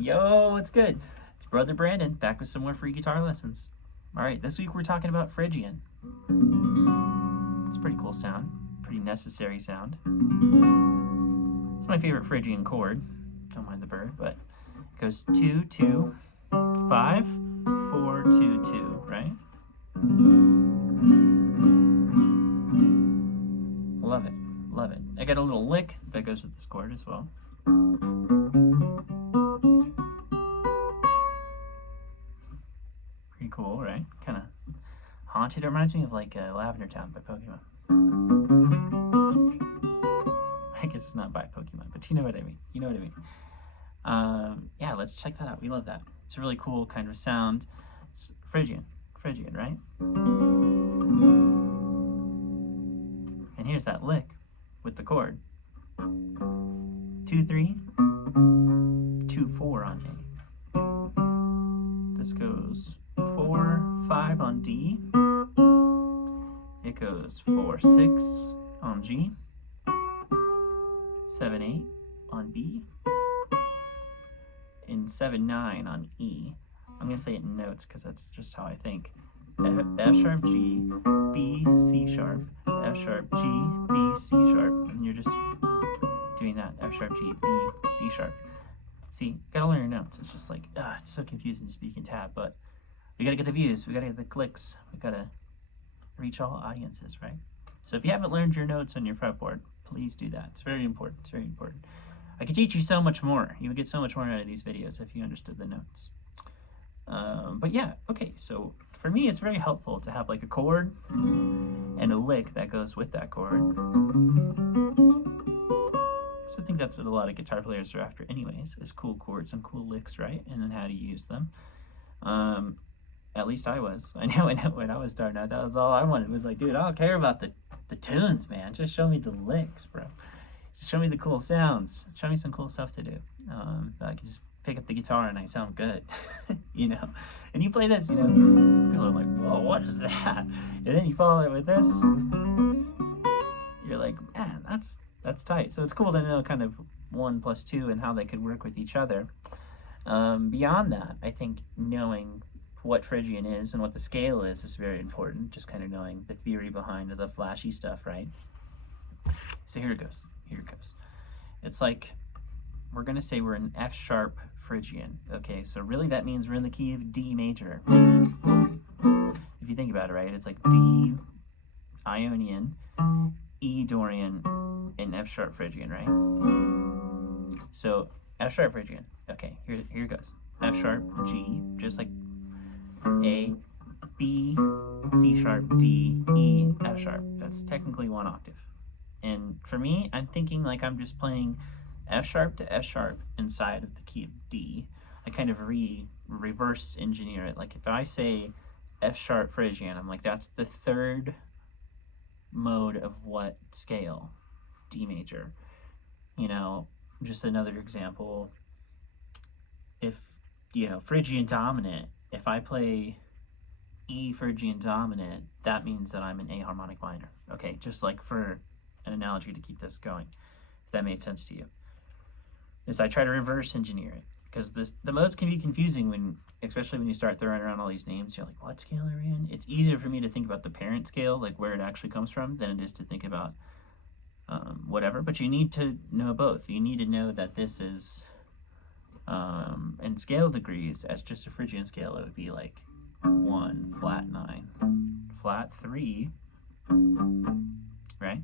Yo, what's good? It's Brother Brandon, back with some more free guitar lessons. Alright, this week we're talking about Phrygian. It's a pretty cool sound, pretty necessary sound. It's my favorite Phrygian chord. Don't mind the bird, but it goes 2, 2, 5, 4, 2, 2, right? Love it, love it. I got a little lick that goes with this chord as well. Pretty cool, right? Kind of haunted. It reminds me of like Lavender Town by Pokemon. I guess it's not by Pokemon, but you know what I mean. You know what I mean. Yeah, let's check that out. We love that. It's a really cool kind of sound. It's Phrygian, right? And here's that lick with the chord. 2, 3, 2, 4 on A. This goes 4, 5 on D. It goes 4, 6 on G. 7, 8 on B. And 7, 9 on E. I'm going to say it in notes because that's just how I think. F sharp, G, B, C sharp, F sharp, G, B, C sharp. And you're just doing that. F sharp, G, B, C sharp. See, gotta learn your notes. It's just like, it's so confusing to speak in tab, but we gotta get the views, we gotta get the clicks, we gotta reach all audiences, right? So if you haven't learned your notes on your fretboard, please do that. It's very important. It's very important. I could teach you so much more. You would get so much more out of these videos if you understood the notes. But yeah, okay, so for me, it's very helpful to have like a chord and a lick that goes with that chord. So I think that's what a lot of guitar players are after anyways, is cool chords and cool licks, right? And then how to use them. At least I was. I know when I was starting out, that was all I wanted. It was like, dude, I don't care about the tunes, man. Just show me the licks, bro. Just show me the cool sounds. Show me some cool stuff to do. I can just pick up the guitar and I sound good, you know? And you play this, you know, people are like, whoa, what is that? And then you follow it with this. You're like, man, that's tight. So it's cool to know kind of 1 plus 2 and how they could work with each other. Beyond that, I think knowing what Phrygian is and what the scale is very important. Just kind of knowing the theory behind the flashy stuff, right? So here it goes. It's like, we're going to say we're in F sharp Phrygian. Okay, so really that means we're in the key of D major. If you think about it, right? It's like D Ionian, E Dorian, and F sharp Phrygian, right? So F sharp Phrygian. Okay, here goes. F sharp, G, just like A, B, C sharp, D, E, F sharp. That's technically 1 octave. And for me, I'm thinking like I'm just playing F sharp to F sharp inside of the key of D. I kind of reverse engineer it. Like if I say F sharp Phrygian, I'm like, that's the 3rd mode of what scale? D major. You know, just another example. If, you know, Phrygian dominant, if I play E Phrygian dominant, that means that I'm in A harmonic minor. Okay, just like for an analogy to keep this going, if that made sense to you. Is I try to reverse engineer it, because the modes can be confusing especially when you start throwing around all these names. You're like, what scale are we in? It's easier for me to think about the parent scale, like where it actually comes from, than it is to think about whatever. But you need to know both. You need to know that this is in scale degrees, as just a Phrygian scale, it would be like 1 flat 9, flat 3, right?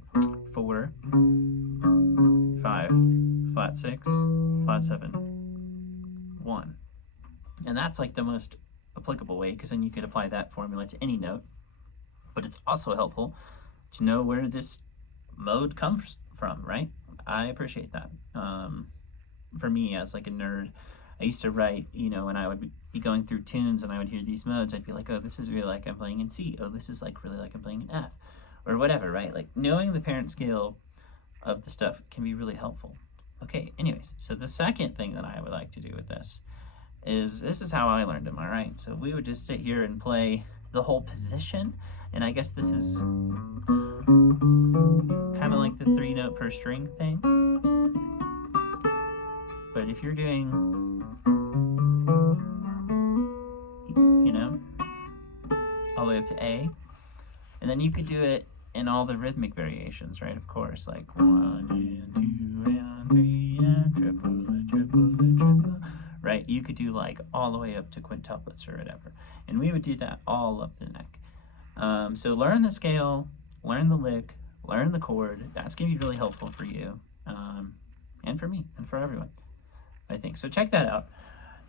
4, 5, flat 6, flat 7, 1. And that's like the most applicable way, because then you could apply that formula to any note. But it's also helpful to know where this mode comes from, right? I appreciate that. For me, as like a nerd, I used to write, you know, when I would be going through tunes and I would hear these modes, I'd be like, oh, this is really like I'm playing in C. Oh, this is like really like I'm playing in F, or whatever, right? Like knowing the parent scale of the stuff can be really helpful. Okay, anyways, so the second thing that I would like to do with this is how I learned them, all right? So we would just sit here and play the whole position, and I guess this is kind of like the 3-note per string thing. But if you're doing to A. And then you could do it in all the rhythmic variations, right? Of course, like 1 and 2 and 3 and triple, right? You could do like all the way up to quintuplets or whatever. And we would do that all up the neck. So learn the scale, learn the lick, learn the chord. That's going to be really helpful for you, and for me, and for everyone, I think. So check that out.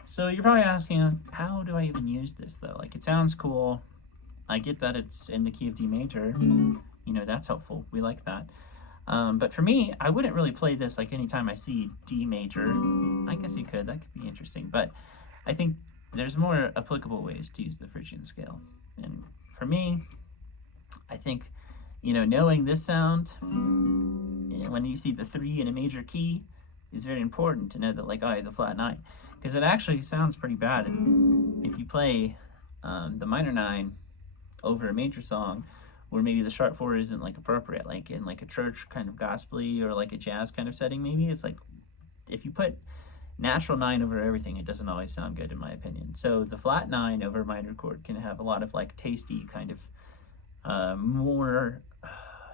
So you're probably asking, how do I even use this though? Like, it sounds cool. I get that it's in the key of D major. You know, that's helpful. We like that. But for me, I wouldn't really play this like anytime I see D major. I guess you could. That could be interesting. But I think there's more applicable ways to use the Phrygian scale. And for me, I think, you know, knowing this sound, when you see the 3 in a major key, is very important to know that, like, oh, I have the flat 9. Because it actually sounds pretty bad if you play the minor 9 over a major song where maybe the sharp 4 isn't like appropriate, like in like a church kind of gospel-y or like a jazz kind of setting. Maybe it's like, if you put natural 9 over everything, it doesn't always sound good, in my opinion. So the flat 9 over a minor chord can have a lot of like tasty kind of more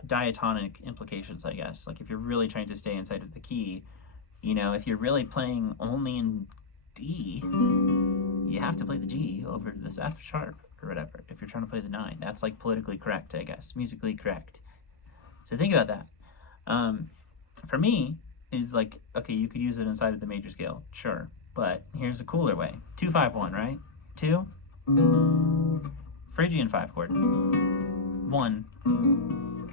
diatonic implications, I guess. Like if you're really trying to stay inside of the key, you know, if you're really playing only in D, you have to play the G over this F sharp or whatever if you're trying to play the 9. That's like politically correct, I guess, musically correct. So think about that. For me, is like, okay, you could use it inside of the major scale, sure, but here's a cooler way. 2-5-1, right? 2, Phrygian 5 chord, 1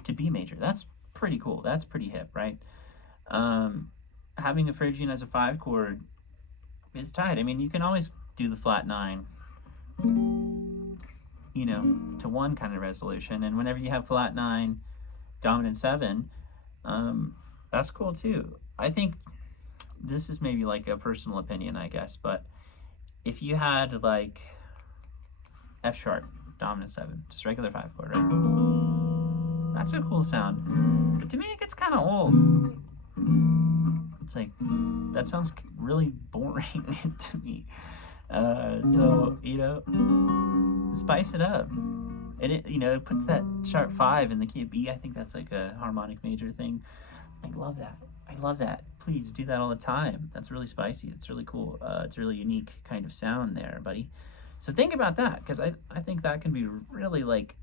to B major. That's pretty cool. That's pretty hip, right? Having a Phrygian as a 5 chord is tight. I mean, you can always do the flat 9, you know, to 1 kind of resolution, and whenever you have flat 9, dominant 7, that's cool too. I think this is maybe like a personal opinion, I guess, but if you had like F sharp, dominant 7, just regular 5 chord, right? That's a cool sound, but to me it gets kind of old. It's like, that sounds really boring to me. So, you know, spice it up. And it, you know, it puts that sharp 5 in the key of B. I think that's like a harmonic major thing. I love that. I love that. Please do that all the time. That's really spicy. It's really cool. It's a really unique kind of sound there, buddy. So think about that, because I think that can be really like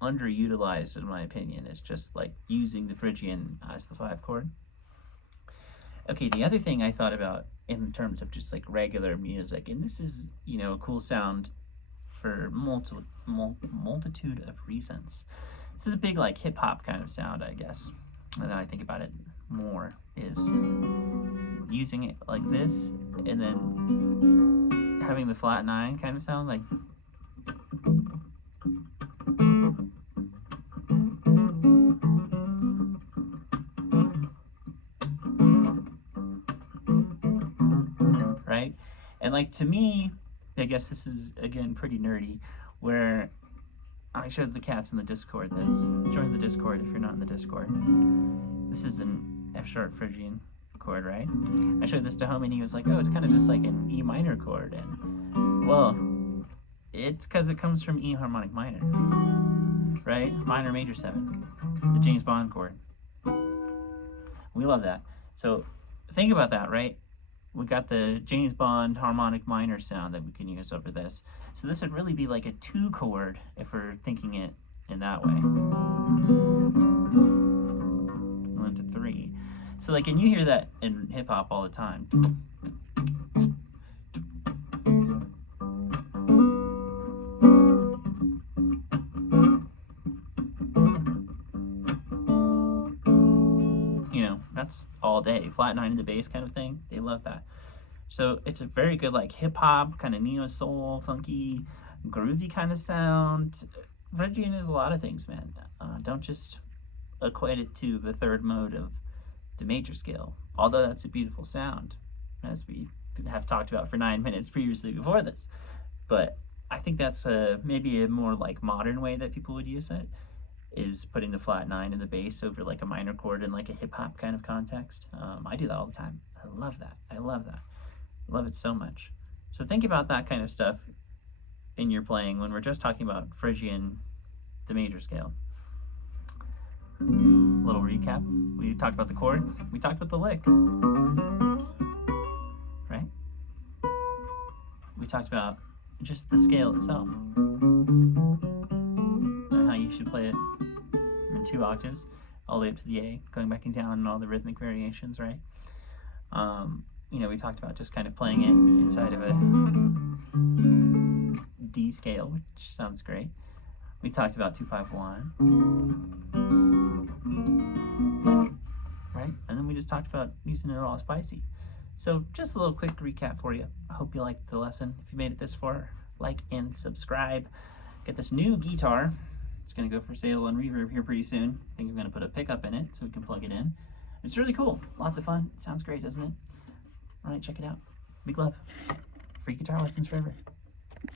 underutilized, in my opinion. It's just like using the Phrygian as the 5 chord. Okay, the other thing I thought about in terms of just like regular music, and this is, you know, a cool sound for multitude of reasons. This is a big like hip hop kind of sound, I guess. And now I think about it more, is using it like this and then having the flat 9 kind of sound, like right? And like, to me, I guess this is again pretty nerdy, where I showed the cats in the Discord this. Join the Discord if you're not in the Discord. This is an F sharp Phrygian chord, right? I showed this to home and he was like, oh, it's kind of just like an E minor chord. And well, it's because it comes from E harmonic minor, right? Minor major 7, the James Bond chord. We love that. So think about that, right? We got the James Bond harmonic minor sound that we can use over this. So this would really be like a 2 chord if we're thinking it in that way. 1 to 3. So like, and you hear that in hip hop all the time. You know, that's all day. Flat 9 in the bass kind of thing. They love that. So it's a very good like hip hop, kind of neo soul, funky, groovy kind of sound. Phrygian is a lot of things, man. Don't just equate it to the 3rd mode of the major scale, although that's a beautiful sound, as we have talked about for 9 minutes previously before this. But I think that's maybe a more like modern way that people would use it, is putting the flat 9 in the bass over like a minor chord in like a hip hop kind of context. I do that all the time. I love that. I love that. I love it so much. So think about that kind of stuff in your playing when we're just talking about Phrygian the major scale. Little recap. We talked about the chord. We talked about the lick. Right? We talked about just the scale itself. And how you should play it in 2 octaves, all the way up to the A, going back and down, and all the rhythmic variations, right? You know, we talked about just kind of playing it inside of a D scale, which sounds great. We talked about 2-5-1, right? And then we just talked about using it all spicy. So just a little quick recap for you. I hope you liked the lesson. If you made it this far, like and subscribe. Get this new guitar. It's going to go for sale on Reverb here pretty soon. I think I'm going to put a pickup in it so we can plug it in. It's really cool. Lots of fun. It sounds great, doesn't it? All right, check it out. Big love. Free guitar lessons forever.